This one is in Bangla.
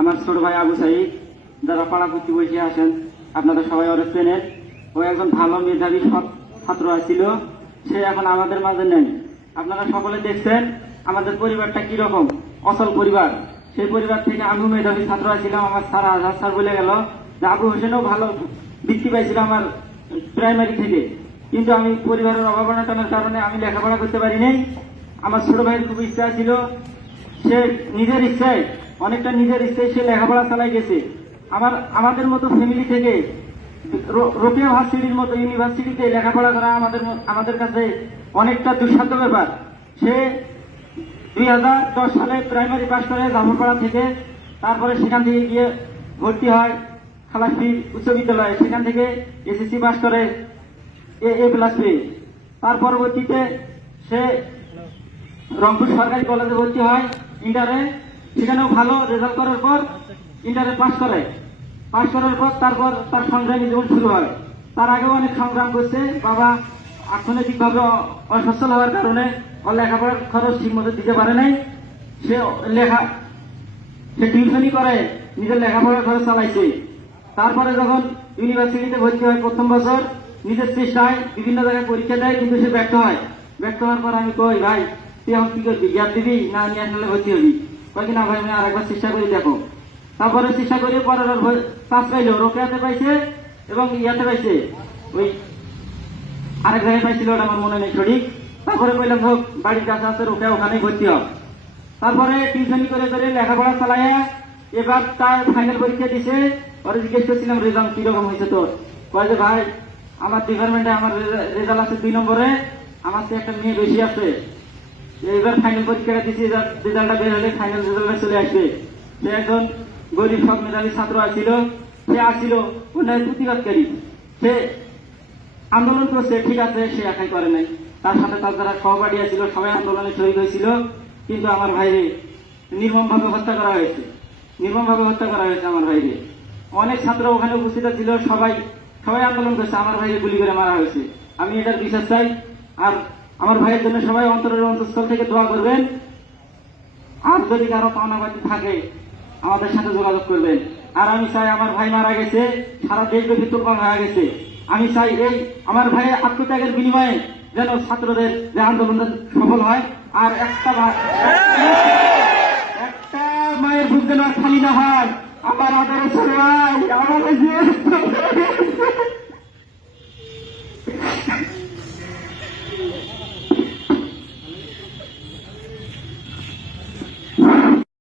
আমার ছোট ভাই আবু সাইদ, যারা পাড়াপতি বসে আসেন আপনারা সবাই ওর চেনেন। ও একজন ভালো মেধাবী ছাত্র ছিল সে এখন আমাদের মাঝে নেই। আপনারা সকলে দেখছেন আমাদের পরিবারটা কি রকম অসল পরিবার। সেই পরিবার থেকে আমিও মেধাবী ছাত্র ছিলাম। আমার স্যার আজহার স্যার বলে গেল যে, আবু হোসেনও ভালো বৃত্তি পাইছিল আমার প্রাইমারি থেকে। কিন্তু আমি পরিবারের অভাবনাটনের কারণে আমি লেখাপড়া করতে পারি নাই। আমার ছোট ভাইয়ের খুব ইচ্ছা ছিল। সে নিজের ইচ্ছায়, অনেকটা নিজের ইচ্ছায় সে লেখাপড়া চালাই গেছে। আমার, আমাদের মতো ফ্যামিলি থেকে রোকেয়া ভার্সিটির মতো ইউনিভার্সিটিতে লেখাপড়া করা আমাদের আমাদের কাছে অনেকটা দুঃসাধ্য ব্যাপার। সে দুই হাজার দশ সালে প্রাইমারি পাস করে জাফরপাড়া থেকে, তারপরে সেখান থেকে গিয়ে ভর্তি হয় খালাসি উচ্চ বিদ্যালয়ে। সেখান থেকে এসএসসি পাস করে এ এ প্লাস পেয়ে। তার পরবর্তীতে সে রংপুর সরকারি কলেজে ভর্তি হয়, ইন্টারে। সেখানেও ভালো রেজাল্ট করার পর ইন্টারে পাস করে পাস করার পর তারপর তার সংগ্রামী জীবন শুরু হয়। তার আগেও অনেক সংগ্রাম করছে। বাবা অর্থনৈতিকভাবে অ- অসচ্ছল হওয়ার কারণে ওর লেখাপড়ার খরচ ঠিক মতো দিতে পারে নাই। সে লেখা, সে টিউশনই করে নিজের লেখাপড়ার খরচ চালাইছে। তারপরে যখন ইউনিভার্সিটিতে ভর্তি হয় প্রথম বছর, নিজের চেষ্টায় বিভিন্ন জায়গায় পরীক্ষা দেয়, কিন্তু সে ব্যর্থ হয়। ব্যর্থ হওয়ার পর আমি কই, ভাই তুই এখন কি করবি গ্যাপ দিবি, না ন্যাশনালে ভর্তি হবি। কয় কি না ভাই, আমি আরেকবার চেষ্টা করে দেখো। তারপরে চেষ্টা করে পরের পাস পাইলো, রোকেয়াতে পাইছে এবং ইয়াতে পাইছে। ওই আরেক জায়গায় পাইছিল, ওটা আমার মনে নেই সঠিক। তারপরে কইলাম হোক বাড়ির কাছে আছে ওকে ওখানেই ভর্তি হোক তারপরে টিউশনি করে করে লেখাপড়া চালাইয়া এবার তার ফাইনাল পরীক্ষা দিছে। পরে জিজ্ঞেস করছিলাম, রেজাল্ট কীরকম হয়েছে তোর? কয় যে, ভাই, আমার ডিপার্টমেন্টে আমার রেজাল্ট আছে দুই নম্বরে। আমার একটা মেয়ে বেশি আছে। এবার ফাইনাল পরীক্ষাটা দিছি রেজাল্টটা বের হলে ফাইনাল রেজাল্টটা চলে আসবে। সে একজন গরিব সব মেধাবী ছাত্র আছিল সে আসছিল উন্নয়ন প্রতিবাদকারী। সে আন্দোলন করছে, ঠিক আছে, সে একাই করে নাই। তার সাথে তার যারা সহপাঠী ছিল সবাই আন্দোলনে শহীদ হয়েছিল। কিন্তু আমার ভাইরে নির্মম ভাবে হত্যা করা হয়েছে। নির্মম ভাবে হত্যা করা হয়েছে আমার ভাইরে। অনেক ছাত্র ওখানে উপস্থিত ছিল, সবাই সবাই আন্দোলন করছে। আমার ভাইকে গুলি করে মারা হয়েছে। আমি এটার বিশ্বাস চাই। আর আমার ভাইয়ের জন্য সবাই অন্তরের অন্তঃস্থল থেকে দোয়া করবেন। আর যদি কারও পাওনাবাদী থাকে, আমাদের সাথে যোগাযোগ করবেন। আর আমি চাই আমার ভাই মারা গেছে, সারা দেশব্যাপী তুলবান হয়ে গেছে। আমি চাই এই আমার ভাইয়ের আত্মত্যাগের বিনিময়ে যেন ছাত্রদের যে আন্দোলন সফল হয়, আর একটা একটা মায়ের বুক যেন খালি না হয়। আমার আদরের যে